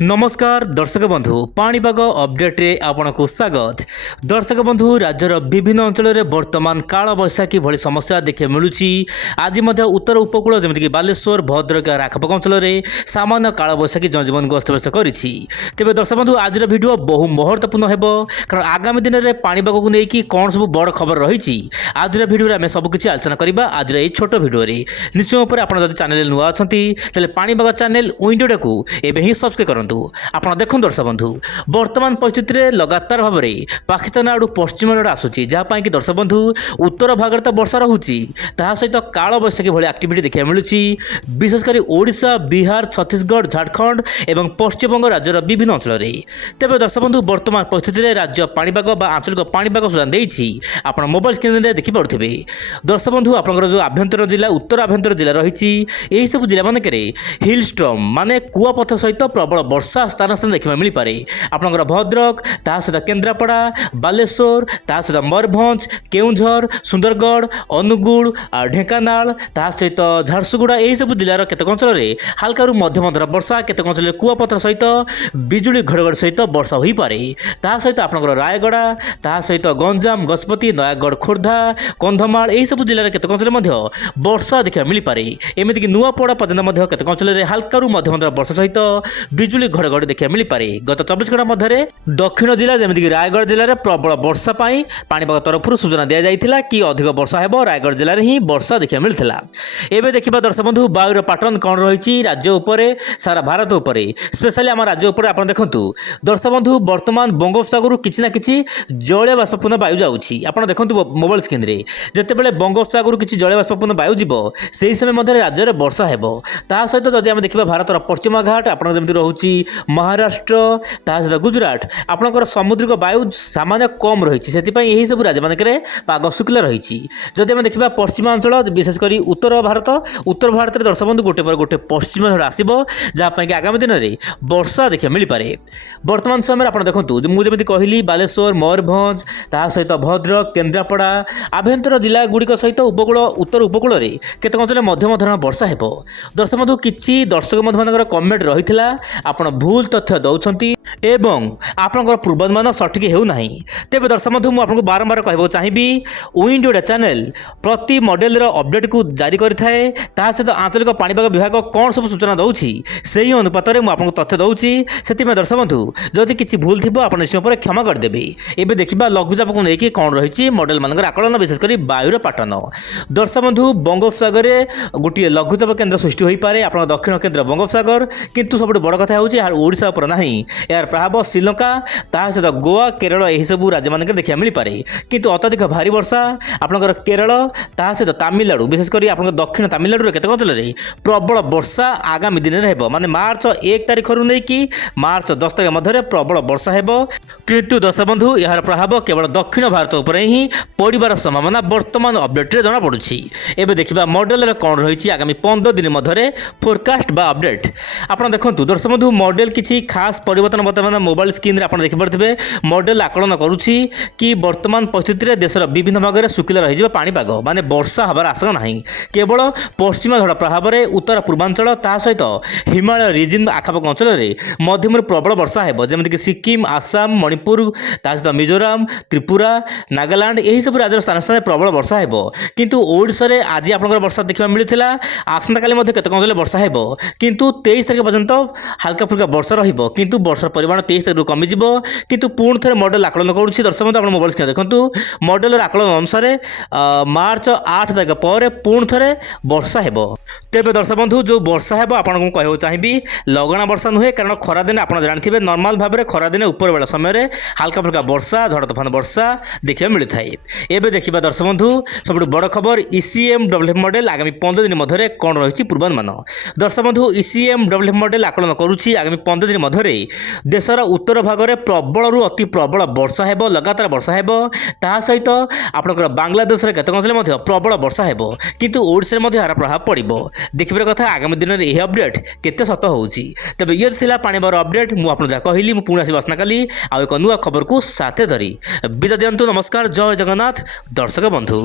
नमस्कार दर्शक बंधु पाणीपाग अपडेट रे आपनको स्वागत। दर्शक बंधु राज्यर विभिन्न अंचल में वर्तमान काल बैशाखी भली समस्या देखा मिलूँ। आज उत्तर उपकूल जमीक बालेश्वर भद्रक आखपाख अंचल में सामान्य काल बैशाखी जनजीवन को अस्तव्यस्त कर तेज दर्शक बंधु आज भिडियो बहु महत्वपूर्ण हो कारण आगामी दिन में पाणीपाग को लेकिन कौन सब बड़ खबर रही आज भिडियो आम सबकि आलोचना करवा। आज ये छोट भिडियो निश्चय आप चैनल नुआ अच्छा पाणीपाग चैनल विंडोटा को एवं ही सब्सक्राइब करूँ। आप देखो दर्शक बंधु वर्तमान परिस्थिति में लगातार भाव में पाकिस्तान आड़ पश्चिम आड़ आसूसी जहाँपाई कि दर्शक बंधु उत्तर भाग तो वर्षा रोचे सहित काल बैशाखी भाई एक्टिविटी देखा मिलूँ। विशेषकर ओडिशा बिहार छत्तीसगढ़ झारखंड और पश्चिमबंग राज्यर विभिन्न अंचल में तेज दर्शक बंधु वर्तमान परिस्थिति में राज्य पाणीपाग आंचलिक पाणीपाग सूचना देती आप मोबाइल स्क्रीन में देखिपे। दर्शक बंधु आपंकर जो आभ्यंतर जिला उत्तर आभ्यंतर जिला रही सब जिला मानक हिल स्टर्म माने कुआपथ सहित प्रबल वर्षा स्थान स्थान देखा मिल पारे। आपंकर भद्रक सहित केन्द्रापड़ा बालेश्वर सहित मयूरभंज केउंझर सुंदरगढ़ अनुगुल ढेंकानाल सहित झारसुगुड़ा यही सब जिलार केतक अंचल में हाल्का मध्यम धर वर्षा केतक अंचल कुआपथर सहित बिजुली घड़घड़ सहित वर्षा हो पारे। सहित आपंकर रायगड़ा सहित गंजाम गजपति नयागढ़ खोर्धा कंधमाल यही सब जिलार केतक अंचल में वर्षा देखा मिल पारे। एमतीक नुआपड़ा पर्यटन केतक अंचल में हाल्का मध्यम धर वर्षा सहित बिजुली घड़घड़ी देखा मिल पारे। गत 24 घंटा मध्य दक्षिण जिला जमीक रायगढ़ जिले में प्रबल वर्षा पाणीपाग तरफ सूचना दि जाता कि अधिक वर्षा हो रायगढ़ जिले में ही वर्षा देखा मिलता। एवं देखा दर्शक बंधु वायुर पैटर्न कौन रही राज्य उपर सारा भारत उपर स्पेशली आम राज्य उपर आप देखु दर्शक बंधु वर्तमान बंगोपसागर किसी ना कि जलीय बाष्पूर्ण वायु जाऊँगी। आप देखो मोबाइल स्क्रीन में जितेबाला बंगोपसागर किसी जलीय बाष्पूर्ण वायु जीव से समय मध्य राज्य में वर्षा हो सहित जदि आम देखा भारत पश्चिम घाट आप रोचे महाराष्ट्र सहित गुजरात आपंकर समुद्रिक वायु सामान्य कम रही यही सब राज्य मानक पाग शुक्ला रही। जदि आम देखा पश्चिमांचल विशेषकर उत्तर भारत में दर्शक बंधु गोटे पर गोटे पश्चिम झड़ आसो जहाँपाई कि आगामी दिन में वर्षा देखा मिल पारे। वर्तमान समय आप देखो मुझे कहली बालेश्वर मयूरभंज सहित भद्रक केन्द्रापड़ा आभ्यंतर जिला गुड़िक सहित उपकूल उत्तर उपकूल में केतक अंचल मध्यम धरण वर्षा हो। दर्शक बंधु किसी दर्शक बंधु कमेंट रही आप भूल तथ्य दौरान एवं आपंकर पूर्वानुमान सठिक होना। तेज दर्शक बंधु मुझे बारंबार कहना चाहिए विंडोटा चैनल प्रति मॉडल अपडेट को जारी करें सहित आंचलिक पाणीपाग विभाग कौन सब सूचना दूसरी से ही अनुपात में आपको तथ्य दूसरी से दर्शक बंधु जदि किसी भूल थी आप निश्चय पर क्षमा करदेवे। एवं देखा लघुचाप को लेकिन कौन रही मॉडल मान आकलन विशेषकर वायुर पैटर्न दर्शक बंधु बंगोपसागर गोटे लघुचाप केन्द्र सृष्टि हो पाए आप दक्षिण केन्द्र बंगोपसागर किंतु सब बड़ कथा ओडिशा उपर ना यार प्रभाव श्रीलंका सहित गोवा केरल यही सब राज्य मान देखा मिल पारे। किंतु अत्यधिक भारी वर्षा आपंकर केरल सहित तमिलनाडु विशेषकर आप दक्षिण तमिलनाडु केतक अंचल में प्रबल वर्षा आगामी दिन में माने मार्च 1 तारिख रू नहीं मार्च 10 तारिख मध्य प्रबल वर्षा हो। किंतु दर्शक बंधु यार प्रभाव केवल दक्षिण भारत उपर ही पड़ार संभावना वर्तमान अपडेट रे जना पड़ुछि। एबे देखिबा मॉडल कौन रही आगामी 15 दिन मध्य फोरकास्ट बा अपडेट आप देखो दर्शक बंधु मॉडल किसी खास परिवर्तन बर्तमान मोबाइल स्क्रीन में आप देखिपे मॉडल आकलन करुच्ची कि वर्तमान परिस्थिति में देशर विभिन्न भाग में शुक्ला रही पाणीपाग माने वर्षा हबार आशंका ना केवल पश्चिम झड़ प्रभाव में उत्तर पूर्वांचल सहित हिमालय रिजन आखपाख अंचल में मध्यम प्रबल वर्षा हो जमीक सिक्किम आसाम मणिपुर सहित मिजोराम त्रिपुरा नागालैंड यही सब राज्य स्थान स्थान प्रबल वर्षा हो। किंतु ओडिशा रे आज आप वर्षा देखा मिलता आसंता काली केतक अंचल वर्षा हो किंतु 23 तारिख पर्यंत हाल्का फुल्का वर्षा रहिबो किंतु वर्षार परिमाण 23 तारिख कमिज किंतु पुणी थे मॉडल आकलन करुच्ची। दर्शक बंधु आप मोबाइल स्क्रीन देखो मॉडल आकलन अनुसार मार्च 8 तारिख पर पुणी थे वर्षा हो। तेज दर्शक बंधु जो वर्षा है आपको कहना चाहिए लगना वर्षा नुहे कारण खरा दिन आप जानते नॉर्मल भाव में खरा दिन ऊपर बेला समय हाल्का फुल्का वर्षा झड़ तोफान वर्षा देखा मिलता है। एवं देखा दर्शक बंधु सब बड़ खबर ECMWF मॉडल आगामी 15 दिन मध्य कौन रही पूर्वानुमान। दर्शक बंधु ECMWF मॉडल आकलन करुच्ची आगामी 15 दिन मध्य देशर उत्तर भाग में प्रबल अति प्रबल वर्षा हो लगातार वर्षा हो सहित आपंकर बांग्लादेश केतक अंचल प्रबल वर्षा हो किंतु ओडिशा में यार प्रभाव पड़ो देखिए कथा आगामी दिन में यह अपडेट केते सत होउची। तबे ये थिला पाणीपाग अपडेट मु आपन जा कहली मु पुणी आसी बसना काली आ एक नुआ खबर को साथे धरी विदा दियंतु। नमस्कार जय जगन्नाथ दर्शक बंधु।